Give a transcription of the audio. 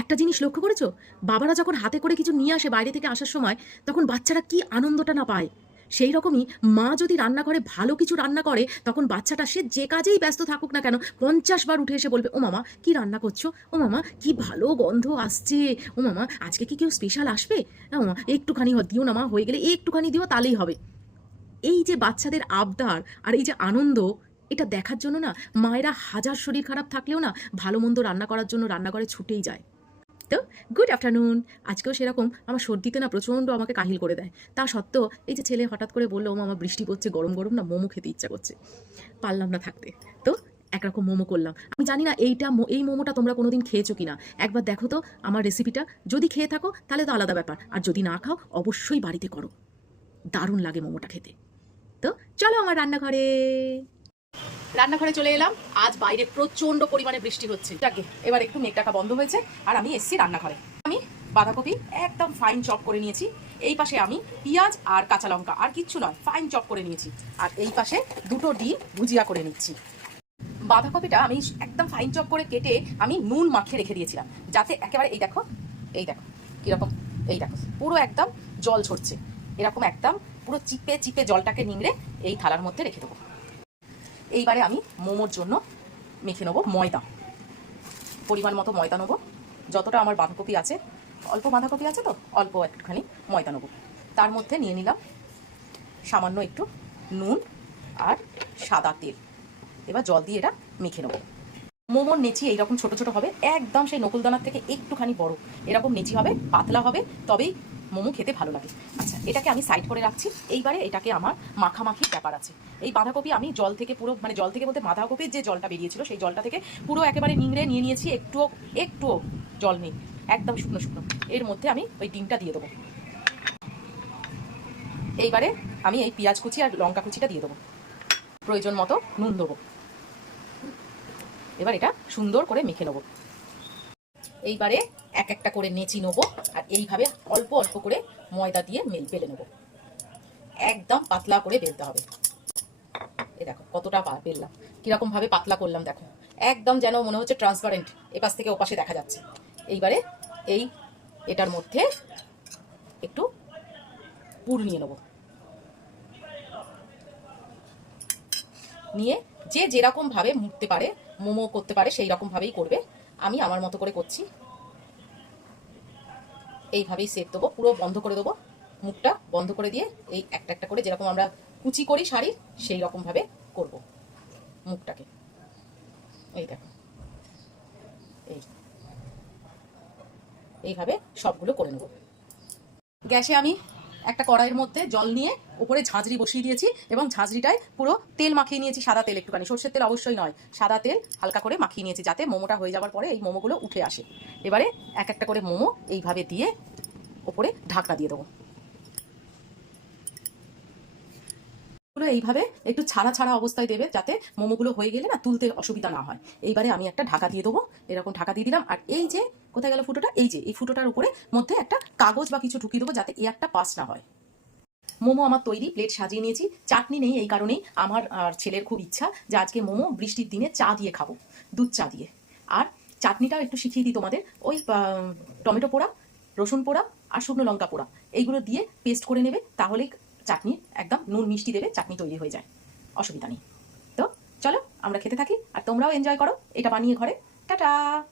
একটা জিনিস লক্ষ্য করেছ? বাবারা যখন হাতে করে কিছু নিয়ে আসে বাইরে থেকে আসার সময়, তখন বাচ্চারা কি আনন্দটা না পায়? সেই রকমই মা যদি রান্নাঘরে ভালো কিছু রান্না করে, তখন বাচ্চাটা সে যে কাজেই ব্যস্ত থাকুক না কেন, পঞ্চাশ বার উঠে এসে বলবে, ও মামা, কি রান্না করছ? ও মামা, কি ভালো গন্ধ আসছে। ও মামা, আজকে কি কেউ স্পেশাল আসবে? না মামা, একটুখানি দিও না মা, হয়ে গেলে একটুখানি দিও, তাহলেই হবে। এই যে বাচ্চাদের আবদার আর এই যে আনন্দ, এটা দেখার জন্য না, মায়েরা হাজার শরীর খারাপ থাকলেও না, ভালো মন্দ রান্না করার জন্য রান্নাঘরে ছুটেই যায়। তো গুড আফটারনুন। আজকেও সেরকম আমার সর্দিতে না প্রচণ্ড আমাকে কাহিল করে দেয়। তা সত্ত্বেও এই যে ছেলে হঠাৎ করে বলল "ও মামা বৃষ্টি পড়ছে, গরম গরম না মোমো খেতে ইচ্ছা করছে। পারলাম না থাকতে। তো একরকম মোমো করলাম। আমি জানি না এইটা এই মোমোটা তোমরা কোনোদিন খেয়েছো কি না একবার দেখো তো আমার রেসিপিটা। যদি খেয়ে থাকো, তাহলে তো আলাদা ব্যাপার। আর যদি না খাও, অবশ্যই বাড়িতে করো। দারুণ লাগে মোমোটা খেতে। তো চলো আমার রান্নাঘরে। রান্নাঘরে চলে এলাম। আজ বাইরে প্রচণ্ড পরিমাণে বৃষ্টি হচ্ছে। যাকে এবার একটু মেঘ ডাকা বন্ধ হয়েছে আর আমি এসছি রান্নাঘরে। আমি বাঁধাকপি একদম ফাইন চপ করে নিয়েছি। এই পাশে আমি পেঁয়াজ আর কাঁচা লঙ্কা। আর কিচ্ছু নয় ফাইন চপ করে নিয়েছি। আর এই পাশে দুটো ডিম ভুজিয়া করে নিচ্ছি। বাঁধাকপিটা আমি একদম ফাইন চপ করে কেটে আমি নুন মাখিয়ে রেখে দিয়েছিলাম। যাতে একেবারে এই দেখো এই দেখো, কীরকম, এই দেখো, পুরো একদম জল ঝরছে। এরকম একদম পুরো চিপে চিপে জলটাকে নিংড়ে এই থালার মধ্যে রেখে দেবো। এইবারে আমি মোমোর জন্য মেখে নেব ময়দা। পরিমাণ মতো ময়দা নেব। যতটা আমার বাঁধাকপি আছে, অল্প বাঁধাকপি আছে তো, অল্প একটুখানি ময়দা নেব। তার মধ্যে নিয়ে নিলাম সামান্য একটু নুন আর সাদা তেল। এবার জল দিয়ে এটা মেখে নেব। মোমোর নেচি এইরকম ছোট ছোট হবে, একদম সেই নকুলদানার থেকে একটুখানি বড়। এরকম নেচি হবে, পাতলা হবে, তবেই মোমো খেতে ভালো লাগে। আচ্ছা এটাকে আমি সাইড করে রাখছি। এইবারে এটাকে আমার মাখামাখির ব্যাপার আছে। এই বাঁধাকপি আমি জল থেকে পুরো মানে জল থেকে বলতে বাঁধাকপির যে জলটা বেরিয়েছিল, সেই জলটা থেকে পুরো একেবারে নিংড়ে নিয়ে নিয়েছি, একটুও একটুও জল নেই। একদম শুকনো শুকনো। এর মধ্যে আমি ওই ডিমটা দিয়ে দেবো। এইবারে আমি এই পেঁয়াজ কুচি আর লঙ্কা কুচিটা দিয়ে দেবো। প্রয়োজন মতো নুন দেবো। এবার এটা সুন্দর করে মেখে নেব। এইবারে এক একটা করে নেচি নেব আর এইভাবে অল্প অল্প করে ময়দা দিয়ে মেল বেলে নেব। একদম পাতলা করে বেলতে হবে। এই দেখো কতটা বেললাম। কীরকম ভাবে পাতলা করলাম দেখো। একদম যেন মনে হচ্ছে ট্রান্সপারেন্ট এপাশ থেকে ওপাশে দেখা যাচ্ছে। এইবারে এই এটার মধ্যে একটু পুর নিয়ে নেব। নিয়ে যে যেরকম ভাবে মুড়তে পারে মোমো করতে পারে, সেই রকম ভাবেই করবে। আমি আমার মতো করে করছি। এইভাবেই সেট দেবো, পুরো বন্ধ করে দেবো। মুখটা বন্ধ করে দিয়ে এই একটা একটা করে যেরকম আমরা কুচি করি শাড়ি, সেই রকম ভাবে করব মুখটাকে। এই দেখো। এই। এইভাবে সবগুলো করে নেব। গ্যাসে আমি একটা কড়াইয়ের মধ্যে জল নিয়ে উপরে ঝাঁঝরি বসিয়ে দিয়েছি এবং ঝাঁঝরিটায় পুরো তেল মাখিয়ে নিয়েছি, সাদা তেল একটুখানি। সর্ষের তেল অবশ্যই নয়, সাদা তেল হালকা করে মাখিয়ে নিয়েছি যাতে মোমোটা হয়ে যাওয়ার পরে এই মোমোগুলো উঠে আসে। এবারে এক একটা করে মোমো এইভাবে দিয়ে ওপরে ঢাকা দিয়ে দেবো। গুলো এইভাবে একটু ছাড়া ছাড়া অবস্থায় দেবে যাতে মোমোগুলো হয়ে গেলে না তুলতে অসুবিধা না হয়। এইবারে আমি একটা ঢাকা দিয়ে দেবো, এরকম ঢাকা দিয়ে দিলাম। আর এই যে, কোথায় গেল ফুটোটা? এই যে, এই ফুটোটার উপরে মধ্যে একটা কাগজ বা কিছু ঢুকিয়ে দেবো যাতে এয়ারটা পাস না হয়। মোমো আমার তৈরি, প্লেট সাজিয়ে নিয়েছি। চাটনি নেই এই কারণেই আমার আর ছেলের খুব ইচ্ছা যে আজকে মোমো বৃষ্টির দিনে চা দিয়ে খাব, দুধ চা দিয়ে। আর চাটনিটাও একটু শিখিয়ে দিই তোমাদের। ওই টমেটো পোড়া, রসুন পোড়া আর শুকনো লঙ্কা পোড়া, এইগুলো দিয়ে পেস্ট করে নেবে, তাহলেই চাটনি, একদম নুন মিষ্টি দেবে, চাটনি তৈরি হয়ে যায়। অসুবিধা নেই। তো চলো, আমরা খেতে থাকি, আর তোমরাও এনজয় করো। এটা বানিয়ে ঘরে। টাটা!